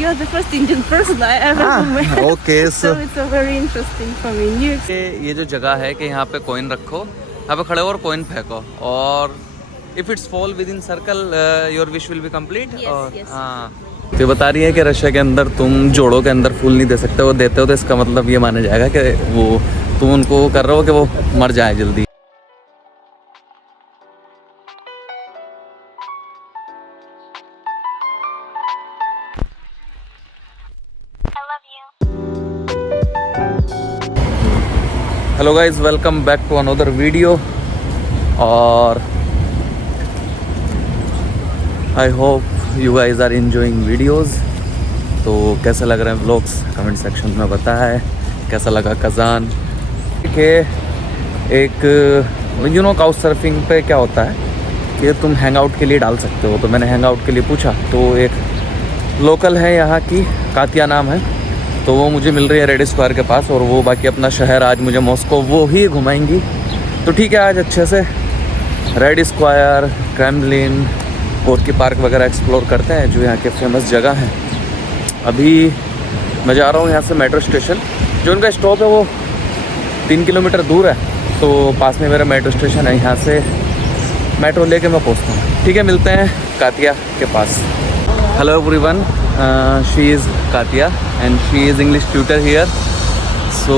you're the first Indian person I ever met. Okay, so it's a very interesting for me. ये जो जगह है कि यहाँ पे कॉइन रखो, यहाँ पे खड़े हो और कॉइन फेंको, और if it's fall with in circle your wish will be complete. हाँ, तो बता रही है कि रशिया के अंदर तुम जोड़ों के अंदर फूल नहीं दे सकते, वो देते हो तो इसका मतलब ये माना जाएगा कि वो तुम उनको कर रहे हो कि वो मर जाए जल्दी। Hello guys, welcome back to another video, और I hope you guys are enjoying videos. तो कैसा लग रहे हैं व्लॉग्स कमेंट सेक्शन में बताया है, कैसा लगा कज़ान के। एक काउच सर्फिंग पे क्या होता है कि तुम हैंग आउट के लिए डाल सकते हो, तो मैंने हैंग आउट के लिए पूछा, तो एक लोकल है यहाँ की, कातिया नाम है, तो वो मुझे मिल रही है रेड स्क्वायर के पास, और वो बाकी अपना शहर आज मुझे मॉस्को वो ही घुमाएंगी। तो ठीक है, आज अच्छे से red square, Kremlin, Gorky park वगैरह एक्सप्लोर करते हैं जो यहाँ के फेमस जगह हैं। अभी मैं जा रहा हूँ यहाँ से मेट्रो स्टेशन, जो उनका स्टॉप है वो 3 किलोमीटर दूर है, तो पास में मेरा मेट्रो स्टेशन है, यहाँ से मेट्रो लेके मैं पहुँचता हूँ। ठीक है, मिलते हैं कातिया के पास। Hello everyone, she is Katya and she is English tutor here. So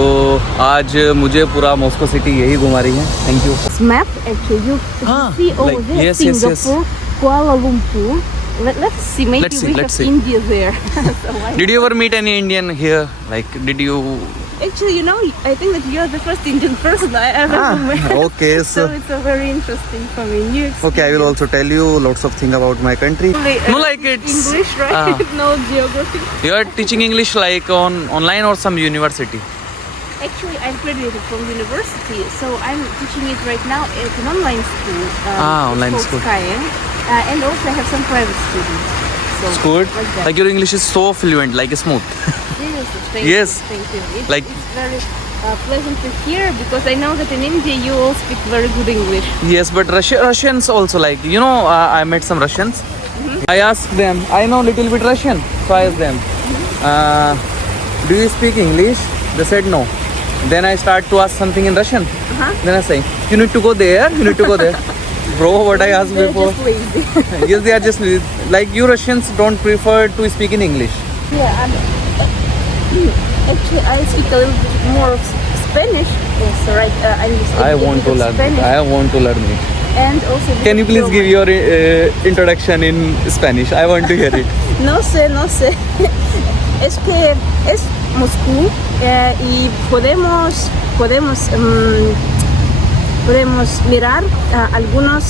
आज मुझे पूरा मॉस्को सिटी यही घुमा रही है। Thank you. Map actually you see over there, Singapore, Kuala Lumpur. Let's see, maybe we have India there. Did you ever meet any Indian here? Like, did you? Actually, I think that you're the first Indian person I ever met. Okay, so it's a very interesting for me. New experience. Okay, I will also tell you lots of things about my country. No, like it's English, right? No geography. You are teaching English like on online or some university? Actually, I graduated from university, so I'm teaching it right now at an online school. Online it's school. Skyeng, and also I have some private students. So It's good. Like your English is so fluent, like smooth. Thank Yes. you. Thank you. Like- it's very pleasant to hear, because I know that in India you all speak very good English. Yes, but Russians also, like, I met some Russians. I asked them, I know little bit Russian, so I asked them, do you speak English? They said no. Then I start to ask something in Russian. Then I say, you need to go there, you need to go there. Bro, what I asked They're before. just lazy. Yes, they are just like you Russians don't prefer to speak in English. Yeah, actually I speak a little bit more of Spanish also, right? I'm just I want to learn. Spanish. I want to learn it. And also. Can you please give your introduction in Spanish? I want to hear it. No sé. Es que es Moscú y podemos mirar algunos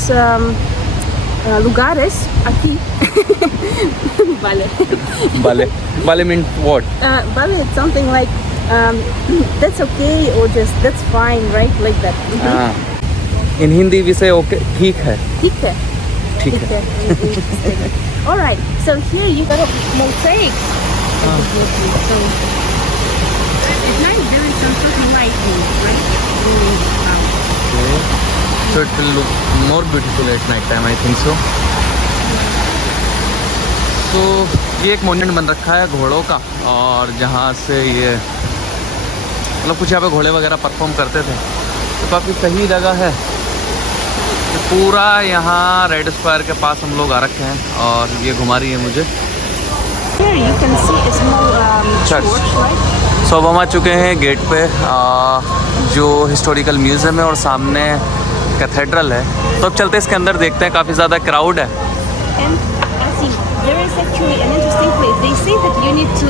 lugares aquí. Vale means what? Vale, it's something like that's okay, or just that's fine, right? Like that. In Hindi we say okay, ठीक है. ठीक है. All right. So here you got a mosaic. So at night there is some sort of lighting, right? Okay. So it will look more beautiful at night time, I think so. तो ये एक monument बन रखा है घोड़ों का, और जहाँ से ये मतलब कुछ यहाँ पे घोड़े वगैरह परफॉर्म करते थे, तो काफ़ी सही जगह है। तो पूरा यहाँ रेड स्क्वायर के पास हम लोग आ रखे हैं, और ये घुमा रही है मुझे। Here you can see a small church, right? सो अब हम आ चुके हैं गेट पे, जो हिस्टोरिकल म्यूज़ियम है, और सामने कैथेड्रल है। तो अब चलते इसके अंदर, देखते हैं, काफ़ी ज़्यादा क्राउड है। And I think there is actually an interesting place. They say that you need to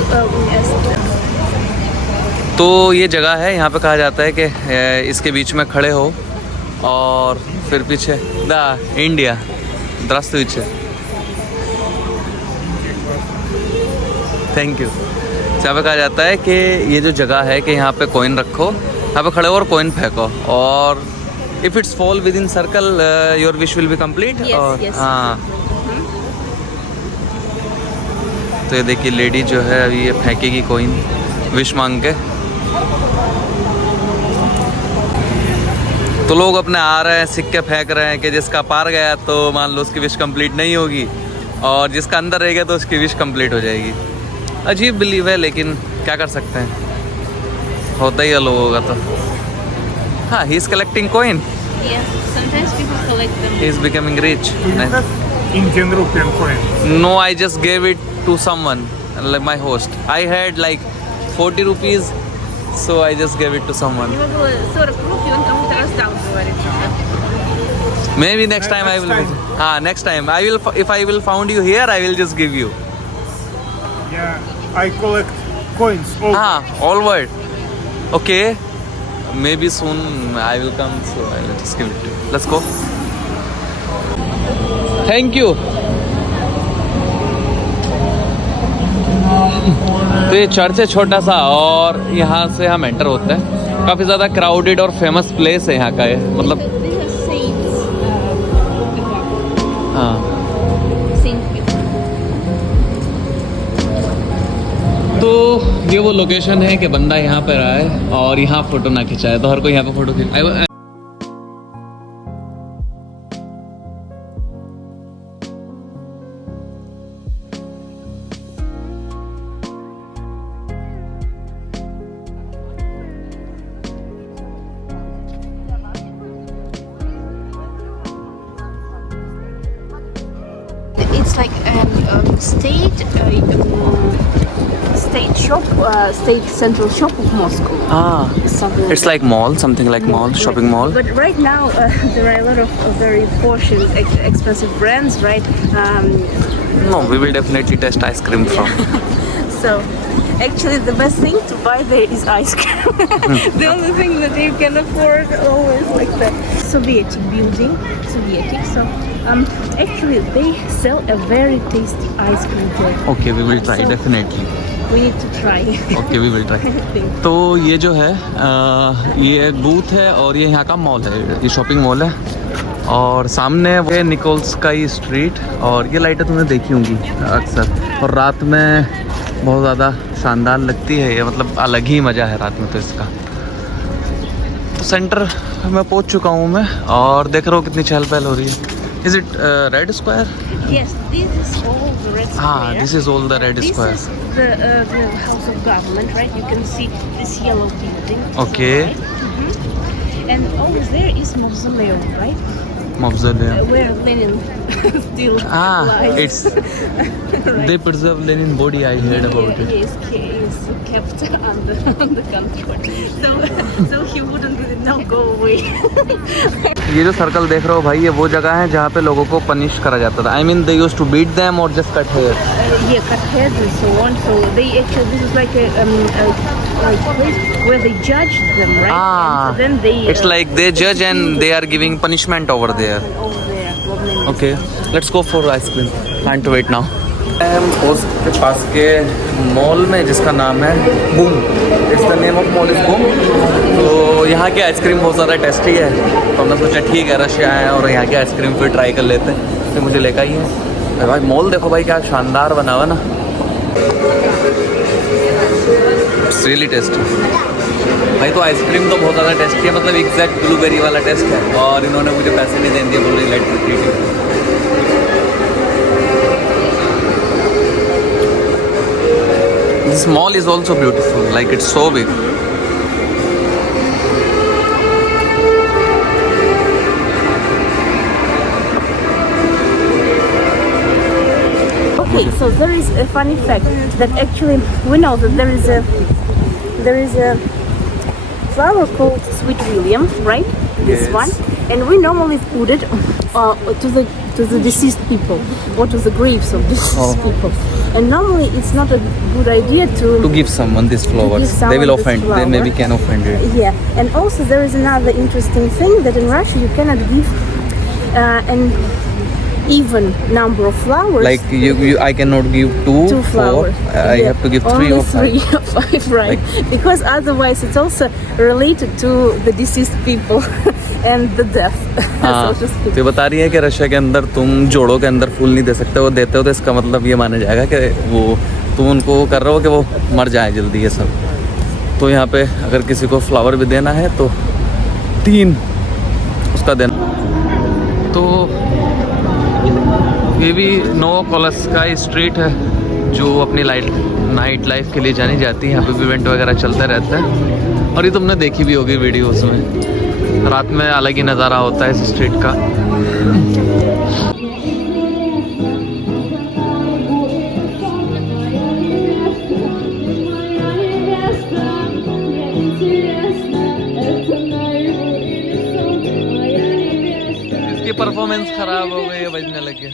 तो ये जगह है, यहाँ पे कहा जाता है कि इसके बीच में खड़े हो, और फिर पीछे द इंडिया द्रस्तुइचे। Thank you. यहाँ पे कहा जाता है कि ये जो जगह है कि यहाँ पे कॉइन रखो, यहाँ पे खड़े हो और कॉइन फेंको, और if it's fall with in circle your wish will be complete. और हाँ, तो ये देखिए लेडी जो है अभी ये फेंकेगी कॉइन विश मांग के। तो लोग अपने आ रहे हैं, सिक्के फेंक रहे हैं कि जिसका पार गया तो मान लो उसकी विश कंप्लीट नहीं होगी, और जिसका अंदर रहेगा तो उसकी विश कंप्लीट हो जाएगी। अजीब बिलीव है, लेकिन क्या कर सकते हैं, होता ही है लोगों का तो। हाँ, he is collecting coin, Yes, sometimes people collect them. He is becoming rich. Indian rupiah coin. No, I just gave it to someone, like my host. I had like 40 rupees, so I just gave it to someone. У него было 40 рупий, он кому-то раздал, говорится. Maybe next time I will. Next time I will. If I will found you here, I will just give you. Yeah, I collect coins. All world. Okay. Maybe soon I will come, so I will just give it to you. Let's go. Thank you. तो ये church है छोटा सा, और यहाँ से हम enter होते हैं। काफ़ी ज़्यादा क्राउडेड और फेमस प्लेस है यहाँ का ये, मतलब They have saints above. हाँ। Saint Peter. तो ये वो लोकेशन है कि बंदा यहाँ पर आए और यहाँ फ़ोटो ना खिंचाए, तो हर कोई यहाँ पे photo खिंचाए। It's like state central shop of Moscow. Something It's like mall, something like mall, shopping mall. But right now there are a lot of very posh and expensive brands, right? No, we will definitely test ice cream from. So actually the best thing to buy there is ice cream. The only thing that you can afford always like the Soviet building, Sovietic. So actually they sell a very tasty ice cream there. Okay, we will try So- definitely. We need to try. Okay, we will try. तो ये जो है ये booth है और ये यहाँ का मॉल है, ये शॉपिंग मॉल है, और सामने वो है निकोल्स्काई स्ट्रीट, और ये लाइटें तुमने देखी होंगी अक्सर, और रात में बहुत ज़्यादा शानदार लगती है ये, मतलब अलग ही मज़ा है रात में तो इसका। तो सेंटर में पहुँच चुका हूँ मैं, और देख रहा हूँ कितनी चहल पहल हो रही है। Is it red square? Yes, this is all the red square. हाँ, this is all the red This square. is the House of Government, right? You can see this yellow building. Okay. Right? And over there is Mausoleum, right? Mausoleum. Where Lenin still lies. It's they preserve Lenin body. I heard about it. Yes, he is kept under control. So he wouldn't now go away. ये जो circle देख रहे हो भाई, ये वो जगह है जहाँ पे लोगों को पनिश करा जाता था। I mean they used to beat them or just cut hair. Yeah, cut heads and so on. So they actually, this is like a place where they judge them, right? And then they. It's like they judge and they are giving punishment over there. Over there. Government. Okay, let's go for ice cream. Can't wait now. हम post के पास के mall में जिसका नाम है boom, it's the name of mall is boom. तो यहाँ की आइसक्रीम बहुत ज़्यादा टेस्टी है, तो हमने सोचा ठीक है रशिया आए हैं और यहाँ की आइसक्रीम फिर ट्राई कर लेते हैं, तो मुझे लेकर आई है। अरे भाई मॉल देखो भाई क्या शानदार बना हुआ ना, इट्स रियली टेस्टी भाई। तो आइसक्रीम तो बहुत ज़्यादा टेस्टी है, मतलब एग्जैक्ट ब्लूबेरी वाला टेस्ट है, और इन्होंने मुझे पैसे नहीं देने दिए, बोल रही light treat. This mall is also beautiful, like it's so big. Okay, so there is a funny fact that actually we know that there is a flower called Sweet William, right? This Yes. one, and we normally put it to the deceased people or to the graves of deceased people. And normally it's not a good idea To to give someone these flowers, give they someone will this offend. They flower. maybe can offend it. Yeah, and also there is another interesting thing that in Russia you cannot give an even number of flowers. Like I cannot give two flowers. four. I Yeah, have to give only three or five. 3 or 5, right? Because otherwise it's also related to the deceased people and the death. हाँ, so to speak. तो ये बता रही है कि Russia के अंदर तुम जोड़ों के अंदर फूल नहीं दे सकते, वो देते हो तो इसका मतलब ये माना जाएगा कि वो तुम उनको कर रहे हो कि वो मर जाए जल्दी ये सब। तो यहाँ पे अगर किसी को फ्लावर भी देना है तो 3 उसका देना। तो ये भी नोवोकोल्स्काई स्ट्रीट है, जो अपनी नाइट लाइफ के लिए जानी जाती है। यहाँ पे भी इवेंट वगैरह चलता रहता है और ये तुमने देखी भी होगी वीडियोस में। रात में अलग ही नज़ारा होता है इस स्ट्रीट का। इसकी परफॉर्मेंस खराब हो गई है, बजने लगे।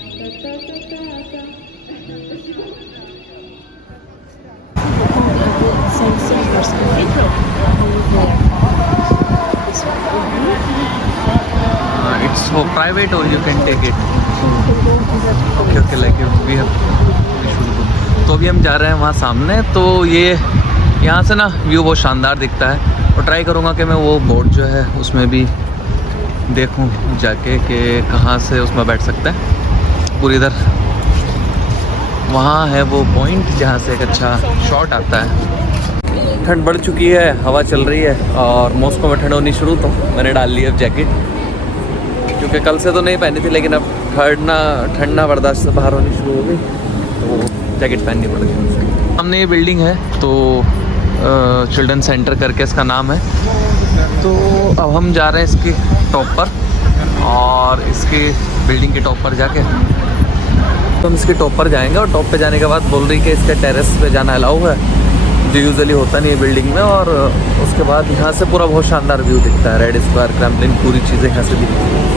It's for private or you can take it. Okay, like we should go. तो अभी हम जा रहे हैं वहाँ सामने। तो ये यहाँ से ना व्यू बहुत शानदार दिखता है और ट्राई करूँगा कि मैं वो बोट जो है उसमें भी देखूँ जाके कि कहाँ से उसमें बैठ सकता है। पूरी इधर वहाँ है वो पॉइंट जहाँ से एक अच्छा शॉट आता है। ठंड बढ़ चुकी है, हवा चल रही है और मॉस्को में ठंड होनी शुरू। तो मैंने डाल ली अब जैकेट, क्योंकि कल से तो नहीं पहनी थी, लेकिन अब ठंडा बर्दाश्त से बाहर होनी शुरू हो गई तो जैकेट पहननी पड़ गई। सामने ये बिल्डिंग है तो चिल्ड्रन सेंटर करके इसका नाम है। तो अब हम जा रहे हैं इसके टॉप पर और इसके बिल्डिंग के टॉप पर जाके तो हम इसके टॉप पर जाएंगे। और टॉप पे जाने के बाद बोल रही कि इसके टेरेस पे जाना अलाउ है, जो यूजुअली होता नहीं है बिल्डिंग में। और उसके बाद यहाँ से पूरा बहुत शानदार व्यू दिखता है, रेड स्क्वायर, क्रेमलिन, पूरी चीज़ें यहाँ से दिखती हैं।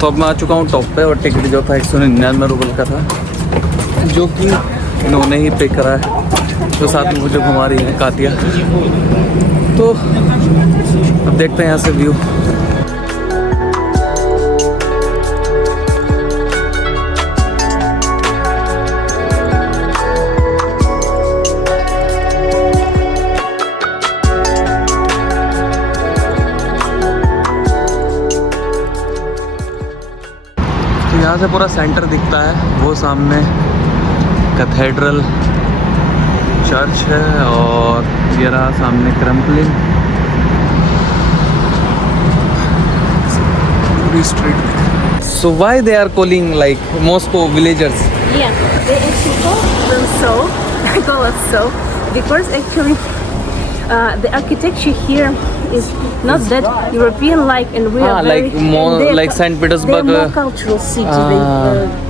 तो अब मैं आ चुका हूँ टॉप पे और टिकट जो था 199 रुपये का था, जो कि इन्होंने ही पे करा है। तो साथ में मुझे घुमा रही है कातिया। तो अब देखते हैं यहाँ से व्यू। यहाँ से पूरा सेंटर दिखता है, वो सामने कैथेड्रल चर्च है और ये रहा सामने क्रेमलिन, पूरी street. So why they are calling like Moscow villagers? Yeah, they actually call us so because actually the architecture here is not that European-like, and we are very like more like Saint Petersburg. They're more cultural city. They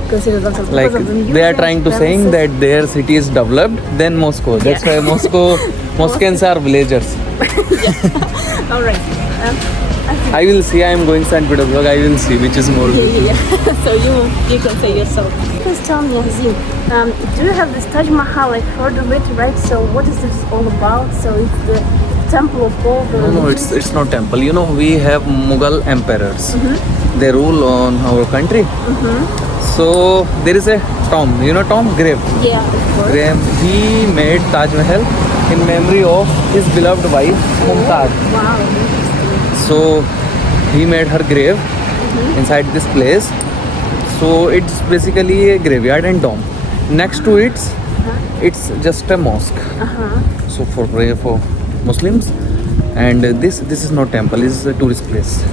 consider themselves Like because of the they are museums, trying to saying premises. that their city is developed than Moscow. That's why Moscows are villagers. All right. I will see. I am going Saint Petersburg. I will see which is more. Yeah. So you can say yourself. Please tell me, Azim, do you have this Taj Mahal like heard of it, right? So what is this all about? So it's the temple of all the No, it's not temple. You know, we have Mughal emperors. They rule on our country. So there is a tomb. You know, tomb, grave. Yeah, of course. Grave. He made Taj Mahal in memory of his beloved wife Mumtaz. Wow, interesting. So he made her grave inside this place. So it's basically a graveyard and tomb. Next to it's just a mosque. So for prayer for Muslims. And this is not temple. This is a tourist place.